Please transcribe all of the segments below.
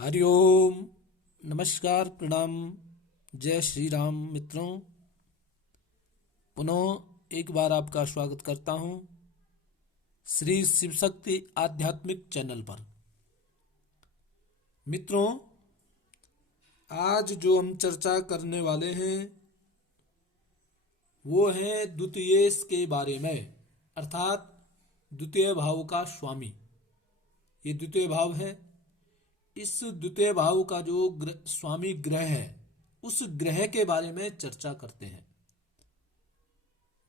हरिओम। नमस्कार, प्रणाम, जय श्री राम। मित्रों, पुनः एक बार आपका स्वागत करता हूं श्री शिव शक्ति आध्यात्मिक चैनल पर। मित्रों, आज जो हम चर्चा करने वाले हैं वो है द्वितीयेश के बारे में, अर्थात द्वितीय भाव का स्वामी। ये द्वितीय भाव है। इस द्वितीय भाव का जो स्वामी ग्रह है उस ग्रह के बारे में चर्चा करते हैं।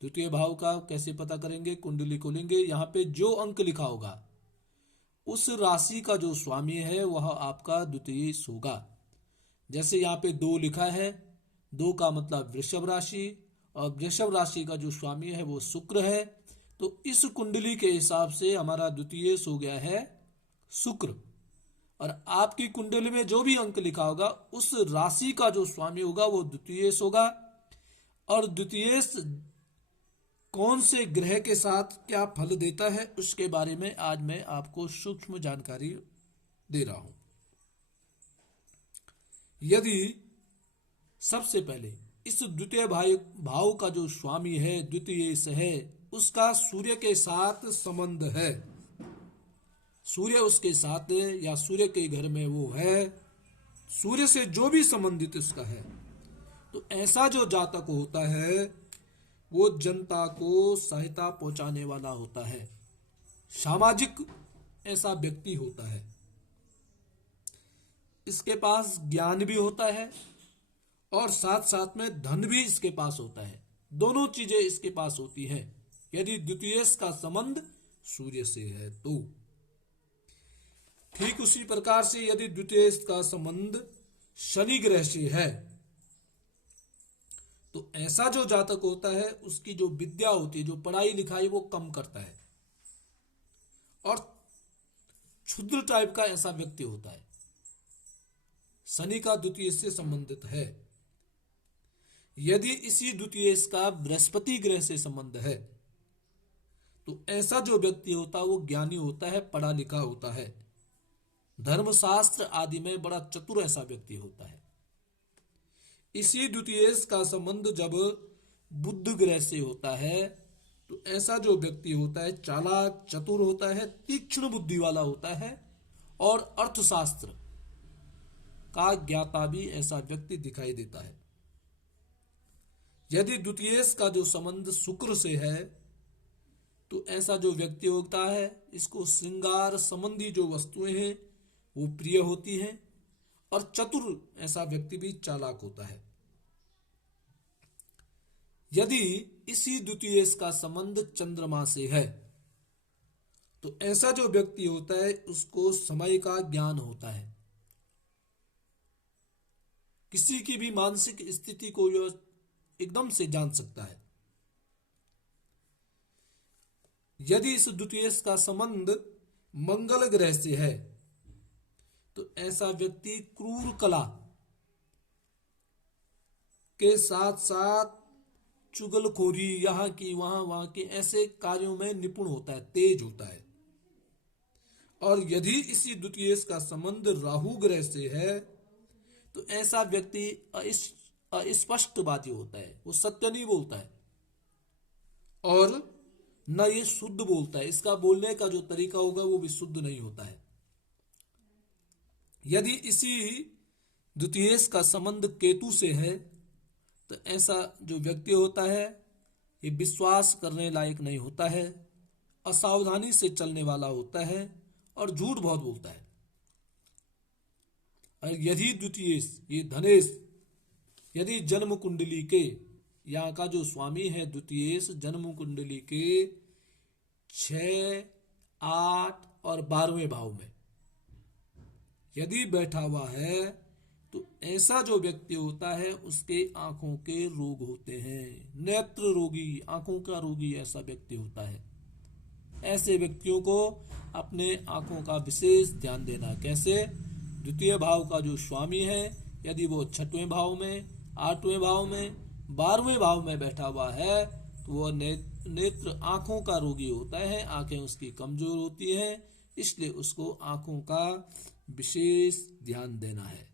द्वितीय भाव का कैसे पता करेंगे? कुंडली खोलेंगे, यहाँ पे जो अंक लिखा होगा उस राशि का जो स्वामी है वह आपका द्वितीय होगा। जैसे यहाँ पे 2 लिखा है, 2 का मतलब वृषभ राशि, और वृषभ राशि का जो स्वामी है वो शुक्र है। तो इस कुंडली के हिसाब से हमारा द्वितीय हो गया है शुक्र। और आपकी कुंडली में जो भी अंक लिखा होगा उस राशि का जो स्वामी होगा वो द्वितीय होगा। और द्वितीय कौन से ग्रह के साथ क्या फल देता है उसके बारे में आज मैं आपको सूक्ष्म जानकारी दे रहा हूं। यदि सबसे पहले इस द्वितीय भाव का जो स्वामी है द्वितीय है उसका सूर्य के साथ संबंध है, सूर्य उसके साथ या सूर्य के घर में वो है, सूर्य से जो भी संबंधित उसका है, तो ऐसा जो जातक होता है वो जनता को सहायता पहुंचाने वाला होता है, सामाजिक ऐसा व्यक्ति होता है। इसके पास ज्ञान भी होता है और साथ साथ में धन भी इसके पास होता है। दोनों चीजें इसके पास होती है यदि द्वितीय का संबंध सूर्य से है तो। ठीक उसी प्रकार से यदि द्वितीय का संबंध शनि ग्रह से है तो ऐसा जो जातक होता है उसकी जो विद्या होती है, जो पढ़ाई लिखाई वो कम करता है और क्षुद्र टाइप का ऐसा व्यक्ति होता है। शनि का द्वितीय से संबंधित है। यदि इसी द्वितीय का बृहस्पति ग्रह से संबंध है तो ऐसा जो व्यक्ति होता है वो ज्ञानी होता है, पढ़ा लिखा होता है, धर्मशास्त्र आदि में बड़ा चतुर ऐसा व्यक्ति होता है। इसी द्वितीय का संबंध जब बुध ग्रह से होता है तो ऐसा जो व्यक्ति होता है चालाक, चतुर होता है, तीक्ष्ण बुद्धि वाला होता है और अर्थशास्त्र का ज्ञाता भी ऐसा व्यक्ति दिखाई देता है। यदि द्वितीय का जो संबंध शुक्र से है तो ऐसा जो व्यक्ति होता है इसको श्रृंगार संबंधी जो वस्तुएं हैं वो प्रिय होती हैं और चतुर ऐसा व्यक्ति भी चालाक होता है। यदि इसी द्वितीय का संबंध चंद्रमा से है तो ऐसा जो व्यक्ति होता है उसको समय का ज्ञान होता है, किसी की भी मानसिक स्थिति को एकदम से जान सकता है। यदि इस द्वितीय का संबंध मंगल ग्रह से है तो ऐसा व्यक्ति क्रूर कला के साथ साथ चुगलखोरी, यहाँ की वहां के ऐसे कार्यों में निपुण होता है, तेज होता है। और यदि इसी द्वितीय का संबंध राहु ग्रह से है तो ऐसा व्यक्ति अस्पष्टवादी होता है, वो सत्य नहीं बोलता है और न ये शुद्ध बोलता है, इसका बोलने का जो तरीका होगा वो भी शुद्ध नहीं होता है। यदि इसी द्वितीय का संबंध केतु से है तो ऐसा जो व्यक्ति होता है ये विश्वास करने लायक नहीं होता है, असावधानी से चलने वाला होता है और झूठ बहुत बोलता है। और यदि द्वितीय ये धनेश यदि जन्म कुंडली के यहाँ का जो स्वामी है द्वितीय जन्म कुंडली के 6, 8 और 12वें भाव में यदि बैठा हुआ है तो ऐसा जो व्यक्ति होता है उसके आंखों के रोग होते हैं, नेत्र रोगी, आंखों का रोगी ऐसा व्यक्ति होता है। ऐसे व्यक्तियों को अपने आंखों का विशेष ध्यान देना। कैसे? द्वितीय भाव का जो स्वामी है यदि वो 6वें भाव में, 8वें भाव में, 12वें भाव में बैठा हुआ है तो वो नेत्र आंखों का रोगी होता है, आंखें उसकी कमजोर होती हैं, इसलिए उसको आंखों का विशेष ध्यान देना है।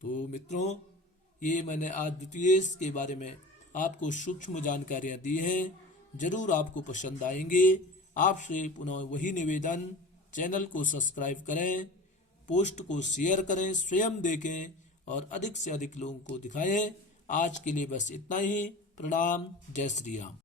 तो मित्रों, ये मैंने आज द्वितीय के बारे में आपको सूक्ष्म जानकारियां दी हैं, जरूर आपको पसंद आएंगे। आपसे पुनः वही निवेदन, चैनल को सब्सक्राइब करें, पोस्ट को शेयर करें, स्वयं देखें और अधिक से अधिक लोगों को दिखाएं। आज के लिए बस इतना ही। प्रणाम। जय श्री राम।